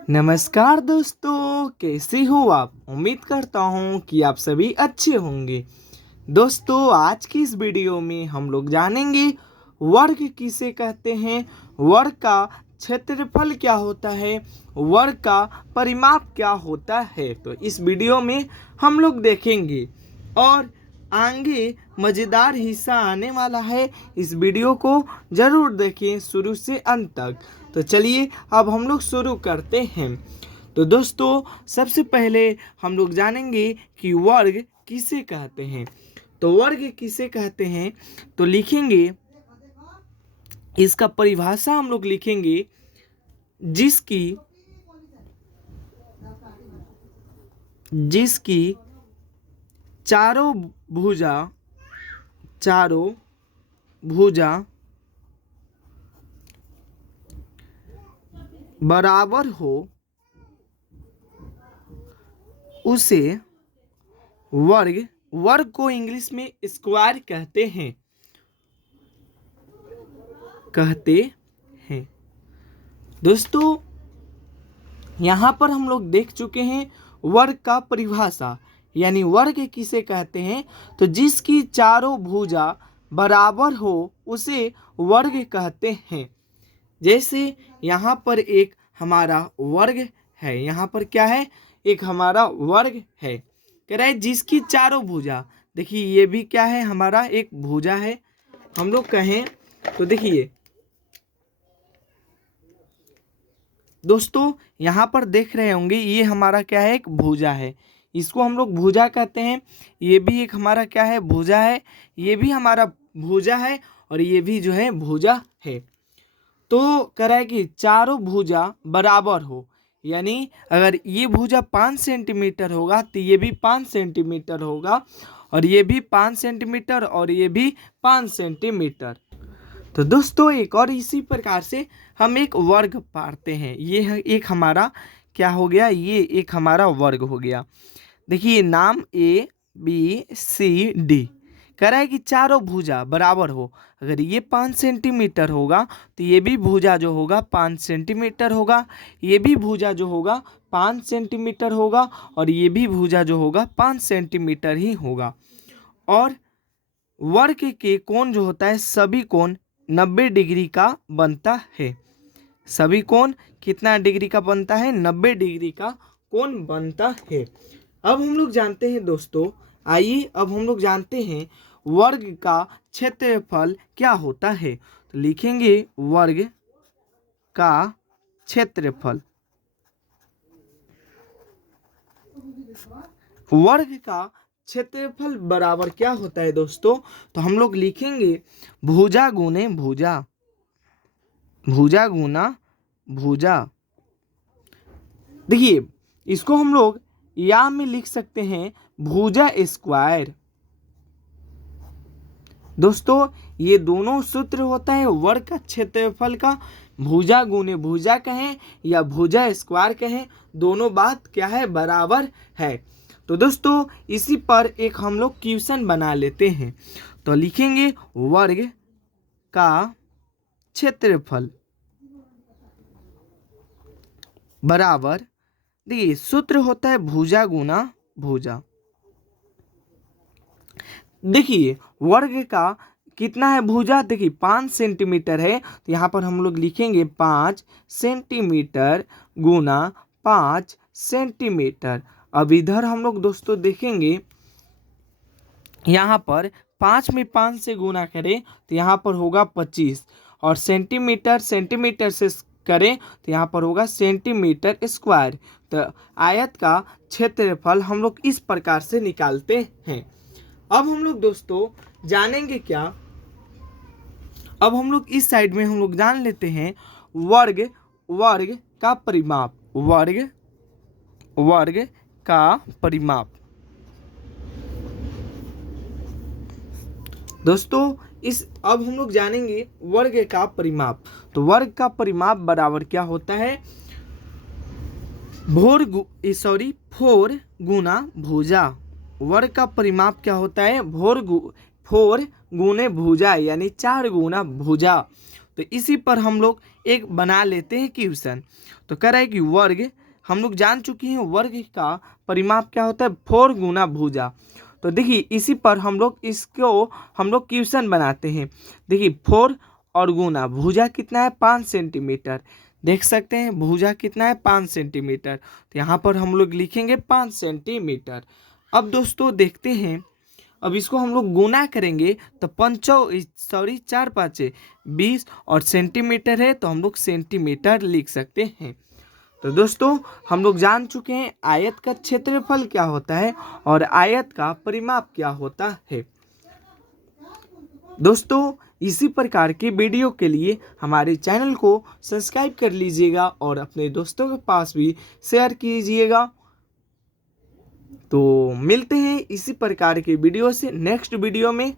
नमस्कार दोस्तों, कैसे हो आप। उम्मीद करता हूँ कि आप सभी अच्छे होंगे। दोस्तों, आज की इस वीडियो में हम लोग जानेंगे वर्ग किसे कहते हैं, वर्ग का क्षेत्रफल क्या होता है, वर्ग का परिमाप क्या होता है। तो इस वीडियो में हम लोग देखेंगे और आगे मज़ेदार हिस्सा आने वाला है। इस वीडियो को ज़रूर देखें शुरू से अंत तक। तो चलिए अब हम लोग शुरू करते हैं। तो दोस्तों, सबसे पहले हम लोग जानेंगे कि वर्ग किसे कहते हैं। तो वर्ग किसे कहते हैं तो लिखेंगे, इसका परिभाषा हम लोग लिखेंगे, जिसकी जिसकी चारों भुजा बराबर हो उसे वर्ग को इंग्लिश में स्क्वायर कहते हैं। दोस्तों, यहाँ पर हम लोग देख चुके हैं वर्ग का परिभाषा, यानी वर्ग किसे कहते हैं तो जिसकी चारों भुजा बराबर हो उसे वर्ग कहते हैं। जैसे यहाँ पर एक हमारा वर्ग है, यहाँ पर क्या है, एक हमारा वर्ग है, कह रहा है जिसकी चारों भुजा। देखिए ये भी क्या है, हमारा एक भुजा है। हम लोग कहें तो देखिए दोस्तों, यहाँ पर देख रहे होंगे ये हमारा क्या है, एक भुजा है। इसको हम लोग भुजा कहते हैं। ये भी एक हमारा क्या है, भुजा है। ये भी हमारा भुजा है और ये भी जो है भुजा है। तो कह रहा है कि चारों भुजा बराबर हो, यानी अगर ये भुजा 5 सेंटीमीटर होगा तो ये भी 5 सेंटीमीटर होगा, और ये भी 5 सेंटीमीटर और ये भी 5 सेंटीमीटर। तो दोस्तों, एक और इसी प्रकार से हम एक वर्ग पाते हैं। ये है एक हमारा क्या हो गया, ये एक हमारा वर्ग हो गया। देखिए नाम ABCD कह रहा है कि चारों भुजा बराबर हो। अगर ये 5 सेंटीमीटर होगा तो ये भी भुजा जो होगा 5 सेंटीमीटर होगा, ये भी भुजा जो होगा 5 सेंटीमीटर होगा, और ये भी भुजा जो होगा 5 सेंटीमीटर ही होगा। और वर्ग के कोण जो होता है, सभी कोण 90 डिग्री का बनता है। सभी कोण कितना डिग्री का बनता है, 90 डिग्री का कोण बनता है। अब हम लोग जानते हैं दोस्तों, आइए अब हम लोग जानते हैं वर्ग का क्षेत्रफल क्या होता है। तो लिखेंगे वर्ग का क्षेत्रफल। वर्ग का क्षेत्रफल बराबर क्या होता है दोस्तों, तो हम लोग लिखेंगे भुजा गुने भुजा, भुजा गुना भुजा। देखिए इसको हम लोग या में लिख सकते हैं भुजा स्क्वायर। दोस्तों, ये दोनों सूत्र होता है वर्ग का क्षेत्रफल का। भुजा गुने भुजा कहें या भुजा स्क्वायर कहें, दोनों बात क्या है, बराबर है। तो दोस्तों, इसी पर एक हम लोग क्वेश्चन बना लेते हैं। तो लिखेंगे वर्ग का क्षेत्रफल बराबर, देखिए सूत्र होता है भुजा गुना भुजा। देखिए वर्ग का कितना है भुजा, देखिए 5 सेंटीमीटर है, तो यहाँ पर हम लोग लिखेंगे 5 सेंटीमीटर गुना 5 सेंटीमीटर। अब इधर हम लोग दोस्तों देखेंगे, यहाँ पर 5 में 5 से गुना करें तो यहाँ पर होगा 25, और सेंटीमीटर सेंटीमीटर से करें तो यहाँ पर होगा सेंटीमीटर स्क्वायर। तो आयत का क्षेत्रफल हम लोग इस प्रकार से निकालते हैं। अब हम लोग दोस्तों जानेंगे क्या, अब हम लोग इस साइड में हम लोग जान लेते हैं वर्ग का परिमाप। वर्ग का परिमाप दोस्तों, अब हम लोग जानेंगे वर्ग का परिमाप। तो वर्ग का परिमाप बराबर क्या होता है, 4 गुना भुजा। वर्ग का परिमाप क्या होता है, 4 गुने भुजा, यानी 4 गुना भुजा। तो इसी पर हम लोग एक बना लेते हैं क्वेश्चन। तो कह रहा है कि वर्ग, हम लोग जान चुके हैं वर्ग का परिमाप क्या होता है, 4 गुना भुजा। तो देखिए इसी पर हम लोग क्वेश्चन बनाते हैं। देखिए 4 और गुना भुजा कितना है, 5 सेंटीमीटर। देख सकते हैं भुजा कितना है, 5 सेंटीमीटर। तो यहाँ पर हम लोग लिखेंगे 5 सेंटीमीटर। अब दोस्तों देखते हैं, अब इसको हम लोग गुना करेंगे तो 4 5 20 और सेंटीमीटर है तो हम लोग सेंटीमीटर लिख सकते हैं। तो दोस्तों हम लोग जान चुके हैं आयत का क्षेत्रफल क्या होता है और आयत का परिमाप क्या होता है। दोस्तों इसी प्रकार की वीडियो के लिए हमारे चैनल को सब्सक्राइब कर लीजिएगा और अपने दोस्तों के पास भी शेयर कीजिएगा। तो मिलते हैं इसी प्रकार के वीडियो से नेक्स्ट वीडियो में।